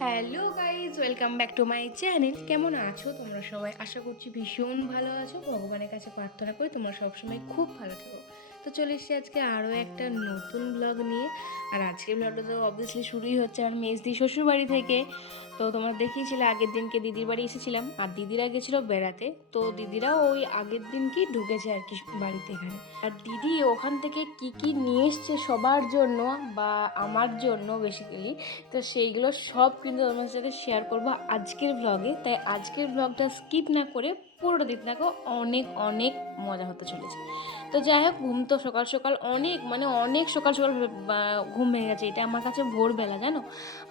Hello guys, welcome back to my channel. কেমন আছো তোমরা সবাই? আশা করছি ভীষণ ভালো আছো। ভগবানের কাছে প্রার্থনা করি তোমরা সবসময় খুব ভালো থাকো। তো চলে এসেছি আজকে আরও একটা নতুন ব্লগ নিয়ে। আর আজকের ব্লগটা তো অবভিয়াসলি শুরুই হচ্ছে আমার মেজদি শ্বশুর বাড়ি থেকে। তো তোমরা দেখিয়েছিলে আগের দিনকে দিদির বাড়ি এসেছিলাম, আর দিদিরা গেছিলো বেড়াতে। তো দিদিরাও ওই আগের দিনকেই ঢুকেছে আর কি বাড়িতে এখানে। আর দিদি ওখান থেকে কি কি নিয়ে এসছে সবার জন্য বা আমার জন্য বেসিক্যালি, তো সেইগুলো সব কিন্তু তোমার সাথে শেয়ার করবো আজকের ব্লগে। তাই আজকের ব্লগটা স্কিপ না করে পুরোটা দেখতে থাকো, অনেক অনেক মজা হতে চলেছে। তো যাই হোক, ঘুম তো সকাল সকাল অনেক সকাল সকাল ঘুম ভেঙে গেছে। এটা আমার কাছে ভোরবেলা, জানো।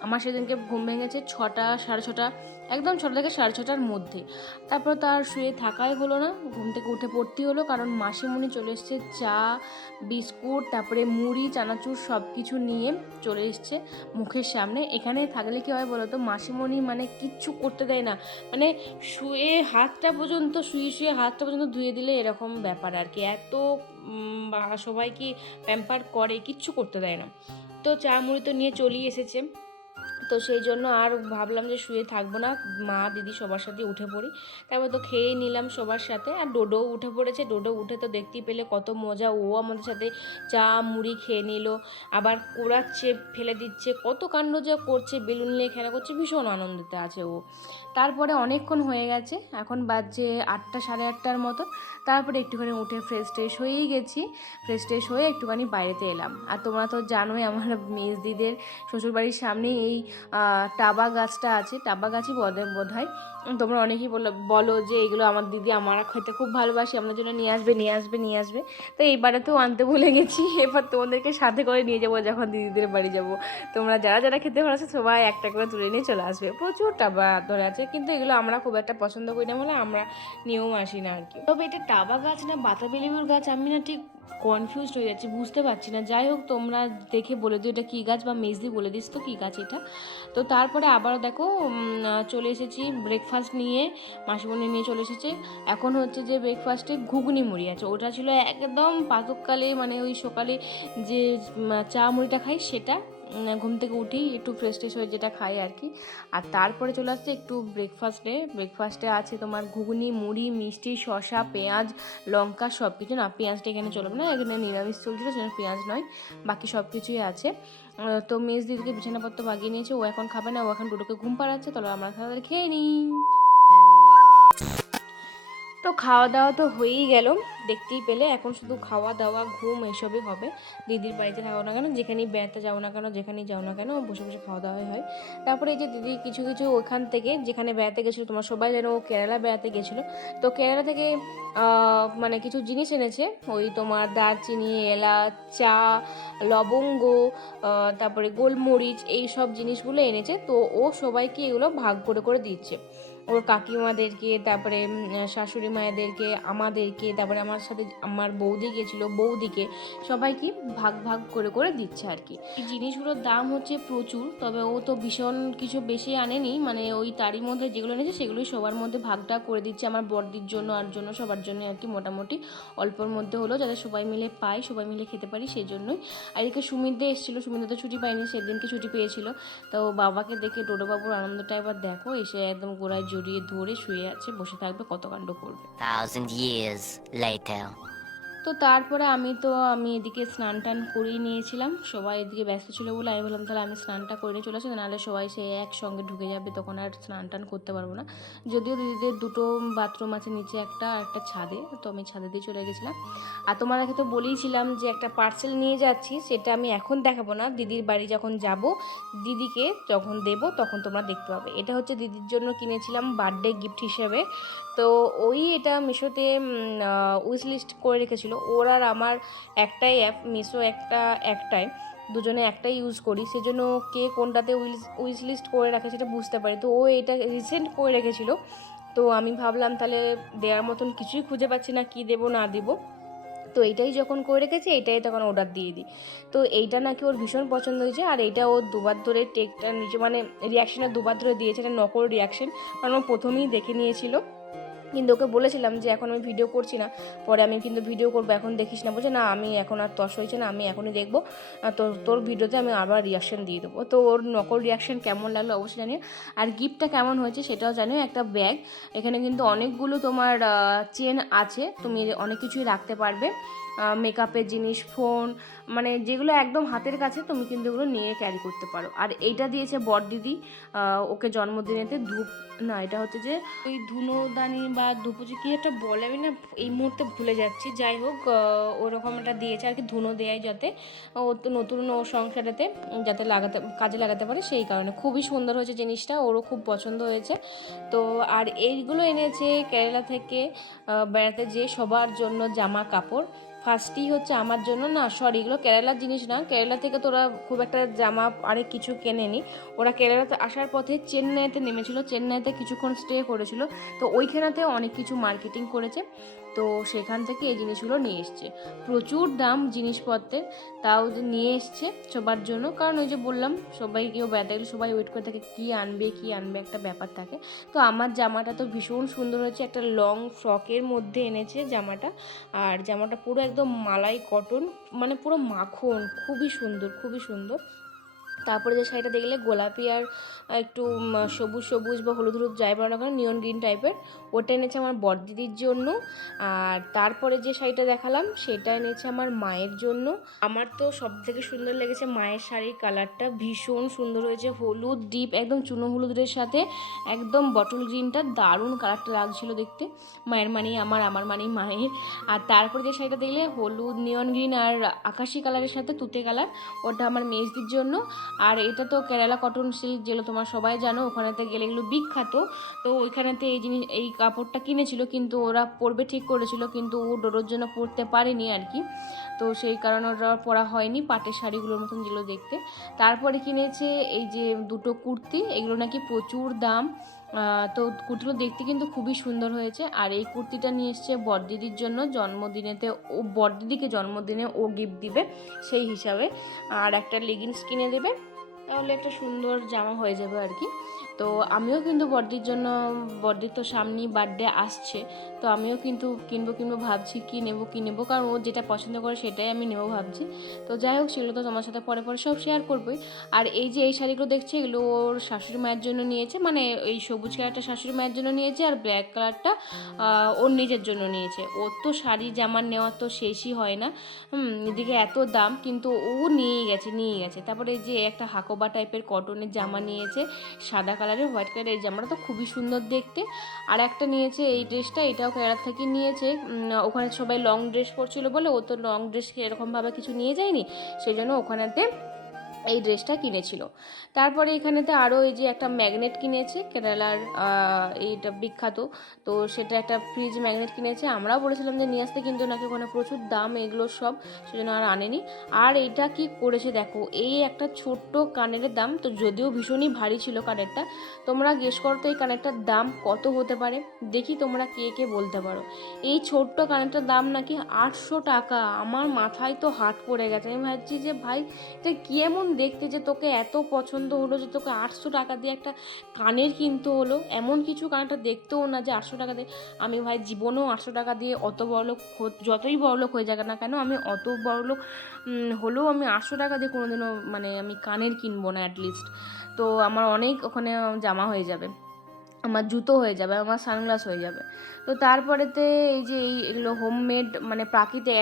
আমার সেদিনকে ঘুম ভেঙেছে 6টা, 6:30, একদম 6টা থেকে 6:30টার মধ্যে। তারপর তার শুয়ে থাকাই হলো না, ঘুম থেকে উঠে পড়তেই হলো, কারণ মাসিমণি চলে এসছে চা, বিস্কুট, তারপরে মুড়ি, চানাচুর সব কিছু নিয়ে চলে এসছে মুখের সামনে। এখানে থাকলে কী হয় বলো তো, মাসিমণি মানে কিচ্ছু করতে দেয় না, মানে শুয়ে শুয়ে হাতটা পর্যন্ত ধুয়ে দিলে এরকম ব্যাপার আর কি। এত সবাই কি প্যাম্পার করে, কিচ্ছু করতে দেয় না। তো চা মুড়ি তো নিয়ে চলেই এসেছে। তো সেই জন্য আর ভাবলাম যে শুয়ে থাকবো না, মা দিদি সবার সাথে উঠে পড়ি। তারপর তো খেয়ে নিলাম সবার সাথে, আর ডোডো উঠে পড়েছে। ডোডো উঠে তো দেখতেই পেলে কত মজা, ও আমাদের সাথে চা মুড়ি খেয়ে নিল, আবার কোড়াচ্ছে, ফেলে দিচ্ছে, কত কাণ্ড যা করছে, বেলুন নিয়ে খেলা করছে, ভীষণ আনন্দতে আছে ও। তারপরে অনেকক্ষণ হয়ে গেছে, এখন বাজছে 8টা, 8:30টার মতো। তারপরে একটুখানি উঠে ফ্রেশ ট্রেশ হয়েই গেছি। ফ্রেশ ট্রেশ হয়ে একটুখানি বাইরেতে এলাম। আর তোমরা তো জানোই আমার মেজদিদের শ্বশুরবাড়ির সামনে এই টাবা গাছটা আছে, টাবা গাছই বোধ হয়। তোমরা অনেকেই বলো যে এগুলো আমার দিদি আমরা খেতে খুব ভালোবাসি, আপনার জন্য নিয়ে আসবে। তো এইবারে তো আনতে ভুলে গেছি, এবার তোমাদেরকে সাথে করে নিয়ে যাবো যখন দিদিদের বাড়ি যাব। তোমরা যারা যারা খেতে ভালোবাসো সবাই একটা করে তুলে নিয়ে চলে আসবে। প্রচুর টাবা ধরে আছে, কিন্তু এগুলো আমরা খুব একটা পছন্দ করি না বলে আমরা নিয়েও আসি না আর কি। তবে এটা টাবা গাছ না বাতাবি লেবুর গাছ আমি না ঠিক কনফিউজড হয়ে যাচ্ছি, বুঝতে পারছি না। যাই হোক, তোমরা দেখে বলে দিও এটা কী গাছ, বা মেজদি বলে দিস তো কী গাছ এটা। তো তারপরে আবারও দেখো চলে এসেছি ব্রেকফাস্ট নিয়ে, মাসিমণি নিয়ে চলে এসেছে। এখন হচ্ছে যে ব্রেকফাস্টে ঘুগনি মুড়ি আছে, ওটা ছিল একদম প্রাতঃকালে, মানে ওই সকালে যে চা মুড়িটা খাই সেটা। ঘুম থেকে উঠেই একটু ফ্রেশ ট্রেশ হয়ে যেটা খাই আর কি। আর তারপরে চলে আসছে একটু ব্রেকফাস্টে আছে তোমার ঘুগনি মুড়ি, মিষ্টি, শসা, পেঁয়াজ, লঙ্কা, সব কিছু। না, পেঁয়াজটা এখানে চলবে না, এখানে নিরামিষ চলছিল, সেখানে পেঁয়াজ নয়, বাকি সব কিছুই আছে। তো মেজ দিদিকে বিছানাপত্র বাগিয়ে নিয়েছে, ও এখন খাবে না, ও এখন দুটোকে ঘুম পাড়াচ্ছে। তাহলে আমরা তাদের খেয়ে নিই। তো খাওয়া দাওয়া তো হয়েই গেল, দেখতেই পেলে। এখন শুধু খাওয়া দাওয়া ঘুম এসবই হবে। দিদির বাড়িতে থাকো না কেন, যেখানেই বেড়াতে যাও না কেন, যেখানেই যাও না কেন, বসে বসে খাওয়া দাওয়াই হয়। তারপরে এই যে দিদি কিছু কিছু ওখান থেকে যেখানে বেড়াতে গেছিলো, তোমার সবাই যেন ও কেরালা বেড়াতে গেছিলো। তো কেরালা থেকে মানে কিছু জিনিস এনেছে, ওই তোমার দারচিনি, এলাচ, চা, লবঙ্গ, তারপরে গোলমরিচ, এই সব জিনিসগুলো এনেছে। তো ও সবাইকে এগুলো ভাগ করে করে দিচ্ছে, ওর কাকিমাদেরকে, তারপরে শাশুড়ি মায়েদেরকে, আমাদেরকে, তারপরে আমার সাথে আমার বৌদি গেছিলো, বৌদিকে, সবাইকে ভাগ ভাগ করে করে দিচ্ছে আর কি। এই জিনিসগুলোর দাম হচ্ছে প্রচুর, তবে ও তো ভীষণ কিছু বেশি আনেনি, মানে ওই তারই মধ্যে যেগুলো এনেছে সেগুলোই সবার মধ্যে ভাগটা করে দিচ্ছে, আমার বড়দির জন্য আর জন্য সবার জন্য আর কি। মোটামুটি অল্পর মধ্যে হলো, যাতে সবাই মিলে পাই, সবাই মিলে খেতে পারি, সেই জন্যই। আর এদিকে সুমিতদা এসেছিলো, সুমিতদা তো ছুটি পায়নি, সেদিনকে ছুটি পেয়েছিল। তো বাবাকে দেখে ডোডোবাবুর আনন্দটা এবার দেখো, এসে একদম গোড়ায় জড়িয়ে ধরে শুয়ে আছে, বসে থাকবে, কত কাণ্ড করবে। 1,000 years later. তো তারপরে আমি এদিকে স্নান টান করিয়ে নিয়েছিলাম, সবাই এদিকে ব্যস্ত ছিল বলে আমি বললাম তাহলে আমি স্নানটা করে নিয়ে চলে আসি, নাহলে সবাই সে একসঙ্গে ঢুকে যাবে, তখন আর স্নান টান করতে পারবো না। যদিও দিদিদের দুটো বাথরুম আছে, নিচে একটা আর একটা ছাদে, তো আমি ছাদে দিয়ে চলে গেছিলাম। আর তোমাদেরকে তো বলেইছিলাম যে একটা পার্সেল নিয়ে যাচ্ছি, সেটা আমি এখন দেখাবো না, দিদির বাড়ি যখন যাব, দিদিকে যখন দেব তখন তোমরা দেখতে পাবে। এটা হচ্ছে দিদির জন্য কিনেছিলাম বার্থডে গিফট হিসেবে। তো এটা মিশোতে উইশ লিস্ট করে রেখেছিলো। ওর আর আমার একটাই অ্যাপ, মিশো একটাই, দুজনে একটাই ইউজ করি, সেজন্য কে কোনটাতে উইশ লিস্ট করে রাখে সেটা বুঝতে পারি। তো ও এটা রিসেন্ট করে রেখেছিলো। তো আমি ভাবলাম তাহলে দেওয়ার মতন কিছুই খুঁজে পাচ্ছি না, কি দেবো না দেবো, তো এইটাই যখন করে রেখেছি এইটাই তখন অর্ডার দিয়ে দিই। তো এইটা নাকি ওর ভীষণ পছন্দ হয়েছে, আর এইটা ও দুবার ধরে টেকটা নিচে, মানে রিয়াকশানটা দুবার ধরে দিয়েছে, এটা নকল রিয়াকশান, কারণ ও প্রথমেই দেখে নিয়েছিল। কিন্তু ওকে বলেছিলাম যে এখন আমি ভিডিও করছি না, পরে আমি কিন্তু ভিডিও করবো, এখন দেখিস না। বলছে না আমি এখন আর তস হয়েছে না, আমি এখনই দেখবো, তোর ভিডিওতে আমি আবার রিয়াকশান দিয়ে দেবো। তো ওর নকল রিয়াকশান কেমন লাগলো অবশ্যই জানিও, আর গিফটটা কেমন হয়েছে সেটাও জানিও। একটা ব্যাগ, এখানে কিন্তু অনেকগুলো তোমার চেন আছে, তুমি অনেক কিছুই রাখতে পারবে, মেকআপের জিনিস, ফোন, মানে যেগুলো একদম হাতের কাছে তুমি কিন্তু এগুলো নিয়ে ক্যারি করতে পারো। আর এইটা দিয়েছে বড়দিদি ওকে জন্মদিনেতে, ধূপ না এটা হচ্ছে যে ওই ধুনোদানি বা ধূপজি কি একটা বলে, আমি না এই মুহূর্তে ভুলে যাচ্ছি, যাই হোক ওরকম একটা দিয়েছে আর কি, ধুনো দেয় যাতে ও তো নতুন ও সংসারেতে যাতে কাজে লাগাতে পারে, সেই কারণে খুবই সুন্দর হয়েছে জিনিসটা, ওরও খুব পছন্দ হয়েছে। তো আর এইগুলো এনেছে কেরালা থেকে বেড়াতে যেয়ে সবার জন্য জামা কাপড়। ফার্স্টই হচ্ছে আমার জন্য, না সরি এগুলো কেরালার জিনিস না, কেরালা থেকে তোরা খুব একটা জামা আরেক কিছু কেনেনি, ওরা কেরালাতে আসার পথে চেন্নাইতে নেমেছিল, চেন্নাইতে কিছুক্ষণ স্টে করেছিল, তো ওইখানেতেও অনেক কিছু মার্কেটিং করেছে, তো সেখান থেকে এই জিনিসগুলো নিয়ে এসছে। প্রচুর দাম জিনিসপত্রের, তাও নিয়ে এসছে সবার জন্য, কারণ ওই যে বললাম সবাই কেউ বেড়াতে গেলে সবাই ওয়েট করে থাকে কী আনবে কী আনবে, একটা ব্যাপার থাকে। তো আমার জামাটা তো ভীষণ সুন্দর হয়েছে, একটা লং ফ্রকের মধ্যে এনেছে জামাটা, আর জামাটা পুরো একদম মালাই কটন, মানে পুরো মাখন, খুবই সুন্দর খুবই সুন্দর। তারপরে যে শাড়িটা দেখলে গোলাপি আর একটু সবুজ সবুজ বা হলুদ হলুদ যাই বলো না কেন, নিয়ন গ্রিন টাইপের, ওটা এনেছে আমার বড়দিদির জন্য। আর তারপরে যে শাড়িটা দেখালাম সেটা এনেছে আমার মায়ের জন্য। আমার তো সব থেকে সুন্দর লেগেছে মায়ের শাড়ির কালারটা, ভীষণ সুন্দর হয়েছে, হলুদ ডিপ একদম চুনো হলুদের সাথে একদম বটল গ্রিনটা, দারুণ কালারটা লাগছিল দেখতে, মায়ের মানি আমার, আমার মানি মায়ের। আর তারপরে যে শাড়িটা দেখলে হলুদ নিয়ন গ্রিন আর আকাশি কালারের সাথে তুতে কালার, ওটা আমার মেজদির জন্য। আর এটা তো কেরালা কটন সিল্ক, যেগুলো তোমার সবাই জানো, ওখানেতে গেলে এগুলো বিখ্যাত, তো ওইখানেতে এই কাপড়টা কিনেছিল, কিন্তু ওরা পরবে ঠিক করেছিল, কিন্তু ও ডোরোর জন্য পরতে পারেনি আর কি, তো সেই কারণে ওটা পরা হয়নি, পাটের শাড়িগুলোর মতন যেগুলো দেখতে। তারপরে কিনেছে এই যে দুটো কুর্তি, এগুলো নাকি প্রচুর দাম, তো কুর্তিগুলো দেখতে কিন্তু খুবই সুন্দর হয়েছে। আর এই কুর্তিটা নিয়ে এসছে বড়দিদির জন্য, জন্মদিনেতে ও বড়দিদিকে জন্মদিনে ও গিফট দিবে সেই হিসাবে, আর একটা লেগিংস কিনে দেবে, তাহলে একটা সুন্দর জামা হয়ে যাবে আর কি। তো আমিও কিন্তু বড়দির তো সামনেই বার্থডে আসছে, তো আমিও কিন্তু কিনবো ভাবছি, কী নেবো, কারণ ও যেটা পছন্দ করে সেটাই আমি নেবো ভাবছি। তো যাই হোক সেগুলো তো তোমার সাথে পরে পরে সব শেয়ার করবোই। আর এই যে এই শাড়িগুলো দেখছি, এগুলো ওর শাশুড়ি মায়ের জন্য নিয়েছে, মানে এই সবুজ কালারটা শাশুড়ি মায়ের জন্য নিয়েছে, আর ব্ল্যাক কালারটা ওর নিজের জন্য নিয়েছে। ওর তো শাড়ি জামা নেওয়া তো শেষই হয় না, এদিকে এত দাম, কিন্তু ও নিয়েই গেছে। তারপরে এই যে একটা হাকোবা টাইপের কটনের জামা নিয়েছে, সাদা কালারের, হোয়াইট কালারের, এই জামাটা তো খুবই সুন্দর দেখতে। আর একটা নিয়েছে এই ড্রেসটা, এটাও কেরালা থেকে নিয়েছে, ওখানে সবাই লং ড্রেস পরছিল বলে ও তো লং ড্রেস এরকমভাবে কিছু নিয়ে যায়নি, সেই জন্য ওখানেতে এই ড্রেসটা কিনেছিল। তারপরে এখানেতে আরও এই যে একটা ম্যাগনেট কিনেছে কেরালার, এইটা বিখ্যাত, তো সেটা একটা ফ্রিজ ম্যাগনেট কিনেছে, আমরাও বলেছিলাম যে নিয়ে আসতে, কিন্তু নাকি ওখানে প্রচুর দাম এগুলো সব, সেজন্য আর আনেনি। আর এইটা কি করেছে দেখো, এই একটা ছোট্ট কানের দাম, তো যদিও ভীষণই ভারী ছিল কানেরটা, তোমরা গেস করো তো এই কানেরটার দাম কত হতে পারে, দেখি তোমরা কে কে বলতে পারো। এই ছোট্ট কানেরটার দাম নাকি 800 টাকা, আমার মাথায় তো হাট পড়ে গেছে, আমি ভাবছি যে ভাই এটা কি এমন দেখতে যে তোকে এত পছন্দ হলো যে তোকে 800 টাকা দিয়ে একটা কানের কিনতে হলো, এমন কিছু কানেরটা দেখতেও না যে 800 টাকা দিয়ে, আমি ভাই জীবনেও 800 টাকা দিয়ে অত বড়লোক, যতই বড়লোক হয়ে যাক না কেন, আমি অত বড়লোক হলেও আমি 800 টাকা দিয়ে কোনোদিনও মানে আমি কানের কিনবো না অ্যাটলিস্ট। তো আমার অনেক ওখানে জামা হয়ে যাবে, আমার জুতো হয়ে যাবে, আমার সানগ্লাস হয়ে যাবে। তো তারপরেতে এই যে এগুলো হোমমেড, মানে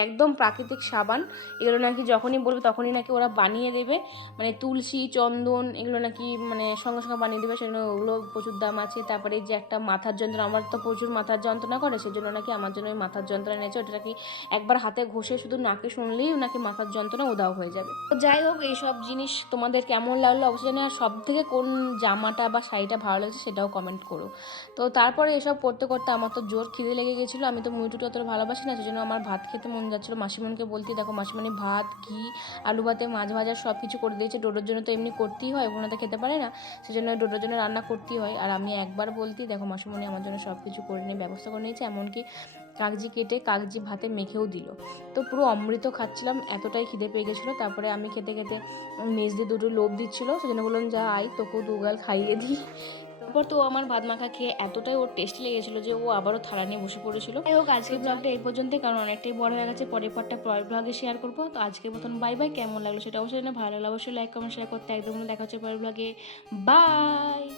একদম প্রাকৃতিক সাবান, এগুলো নাকি যখনই বলবে তখনই নাকি ওরা বানিয়ে দেবে, মানে তুলসী চন্দন এগুলো নাকি মানে সঙ্গে সঙ্গে বানিয়ে দেবে, সেজন্য ওগুলো প্রচুর দাম আছে। তারপরে এই যে একটা মাথার যন্ত্রণা, আমার তো প্রচুর মাথার যন্ত্রণা করে, সেজন্য নাকি আমার জন্য ওই মাথার যন্ত্রণা নিয়েছে, ওটা নাকি একবার হাতে ঘষে শুধু নাকে শুনলেই নাকি মাথার যন্ত্রণা উধাও হয়ে যাবে। তো যাই হোক এইসব জিনিস তোমাদের কেমন লাগলো অবশ্যই জানি, আর সব থেকে কোন জামাটা বা শাড়িটা ভালো লাগছে সেটাও কমেন্ট করো। তো তারপরে এসব করতে করতে আমার তো জোর খিদে লেগে গেছিলো, আমি তো মুড়িটুটি অতটা ভালোবাসি না, সেজন্য আমার ভাত খেতে মন যাচ্ছিলো। মাসিমণিকে বলতে দেখো মাসিমণি ভাত, ঘি, আলু ভাতে, মাছ ভাজা সব কিছু করে দিয়েছে, ডোডোর জন্য তো এমনি করতেই হয়, ওনাতে খেতে পারে না, সেজন্য ডোডোর জন্য রান্না করতেই হয়। আর আমি একবার বলতেই দেখো মাসিমণি আমার জন্য সব কিছু করে নিয়ে ব্যবস্থা করে নিয়েছে, এমনকি কাগজি কেটে কাগজি ভাতে মেখেও দিল। তো পুরো অমৃত খাচ্ছিলাম, এতটাই খিদে পেয়ে গেছিলো। তারপরে আমি খেতে খেতে মেজদি দুটো লোভ দিচ্ছিলো, সেজন্য বললাম যা আয় তোকেও দুগাল খাইয়ে দিই। তারপর তো ও আমার ভাত মাখা খেয়ে এতটাই ওর টেস্টি লেগেছিলো যে ও আবারও থালা নিয়ে বসে পড়েছিল। যাই হোক আজকের ব্লগটা এই পর্যন্তই, কারণ অনেকটাই বড় হয়ে গেছে। পরের পার্টটা পরের ব্লগে শেয়ার করবো। তো আজকের মতন বাই বাই। কেমন লাগলো সেটা অবশ্যই ভালো লাগলো অবশ্যই লাইক কমেন্ট শেয়ার করতে একদম। দেখা হচ্ছে পরের ব্লগে। বাই।